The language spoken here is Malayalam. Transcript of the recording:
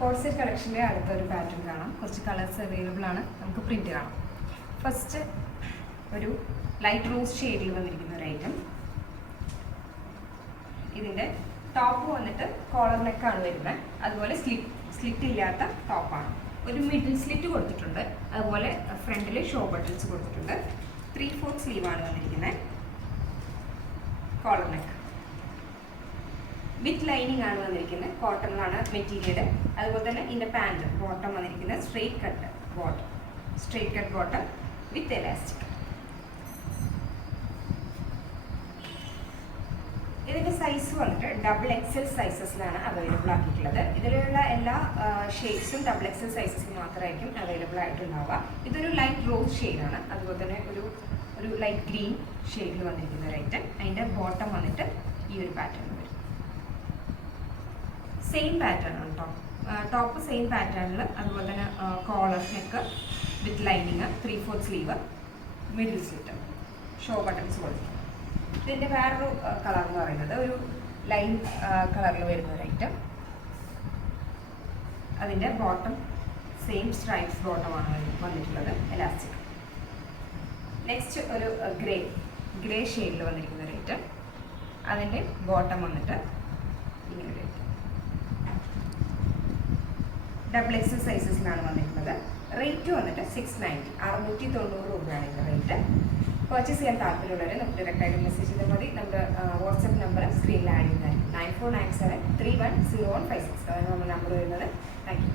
കോഴ്സെറ്റ് കളക്ഷൻ്റെ അടുത്തൊരു പാറ്റേൺ കാണാം. കുറച്ച് കളേഴ്സ് അവൈലബിൾ ആണ്. നമുക്ക് പ്രിന്റ് കാണാം. ഫസ്റ്റ് ഒരു ലൈറ്റ് റോസ് ഷെയ്ഡിൽ വന്നിരിക്കുന്ന ഒരു ഐറ്റം. ഇതിൻ്റെ ടോപ്പ് വന്നിട്ട് കോളർ നെക്കാണ് വരുന്നത്. അതുപോലെ സ്ലിറ്റ് ഇല്ലാത്ത ടോപ്പാണ്. ഒരു മിഡിൽ സ്ലിറ്റ് കൊടുത്തിട്ടുണ്ട്. അതുപോലെ ഫ്രണ്ടിൽ ഷോ ബട്ടൺസ് കൊടുത്തിട്ടുണ്ട്. 3/4 സ്ലീവാണ് വന്നിരിക്കുന്നത്. കോളർ നെക്ക് വിത്ത് ലൈനിങ് ആണ് വന്നിരിക്കുന്നത്. കോട്ടണിലാണ് മെറ്റീരിയൽ. അതുപോലെ തന്നെ ഇതിൻ്റെ പാൻറ് ബോട്ടം വന്നിരിക്കുന്നത് സ്ട്രെയിറ്റ് കട്ട് ബോട്ടം വിത്ത് എലാസ്റ്റിക്. ഇതിൻ്റെ സൈസ് വന്നിട്ട് XXL സൈസസിലാണ് അവൈലബിൾ ആക്കിയിട്ടുള്ളത്. ഇതിലുള്ള എല്ലാ ഷെയ്ഡ്സും XXL സൈസസിൽ മാത്രമായിരിക്കും അവൈലബിൾ ആയിട്ടുണ്ടാവുക. ഇതൊരു ലൈറ്റ് റോസ് ഷെയ്ഡാണ്. അതുപോലെ തന്നെ ഒരു ലൈറ്റ് ഗ്രീൻ ഷെയ്ഡിൽ വന്നിരിക്കുന്ന ഒരു ഐറ്റം. അതിൻ്റെ ബോട്ടം വന്നിട്ട് ഈ ഒരു പാറ്റേൺ വരും. സെയിം പാറ്റേൺ ആണ് കേട്ടോ. ടോപ്പ് സെയിം പാറ്റേണിൽ. അതുപോലെ തന്നെ collar neck with lining, 3/4 sleeve, middle slit, show buttons കൊടുക്കും. ഇതിൻ്റെ വേറൊരു കളർ എന്ന് പറയുന്നത് ഒരു ലൈൻ കളറിൽ വരുന്ന ഒരു ഐറ്റം. അതിൻ്റെ ബോട്ടം സെയിം സ്ട്രൈപ്സ് ബോട്ടമാണ് വന്നിട്ടുള്ളത്, എലാസ്റ്റിക്. നെക്സ്റ്റ് ഒരു ഗ്രേ ഷെയ്ഡിൽ വന്നിരിക്കുന്ന ഒരു ഐറ്റം. അതിൻ്റെ ബോട്ടം വന്നിട്ട് ഇങ്ങനെ ഒരു ഐറ്റം. XXL സൈസസിലാണ് വന്നിട്ടുള്ളത്. റേറ്റ് വന്നിട്ട് 690, 690 രൂപയാണ് ഇതിൻ്റെ റേറ്റ്. പർച്ചേസ് ചെയ്യാൻ താല്പര്യമുള്ളവർ നമുക്ക് ഡയറക്റ്റായിട്ട് മെസ്സേജ് ചെയ്താൽ മതി. നമ്മുടെ വാട്സപ്പ് നമ്പർ സ്ക്രീനിൽ ആഡ് ചെയ്യുന്നതായിരിക്കും. 9497310156 അതാണ് നമ്മുടെ നമ്പർ വരുന്നത്. Thank you.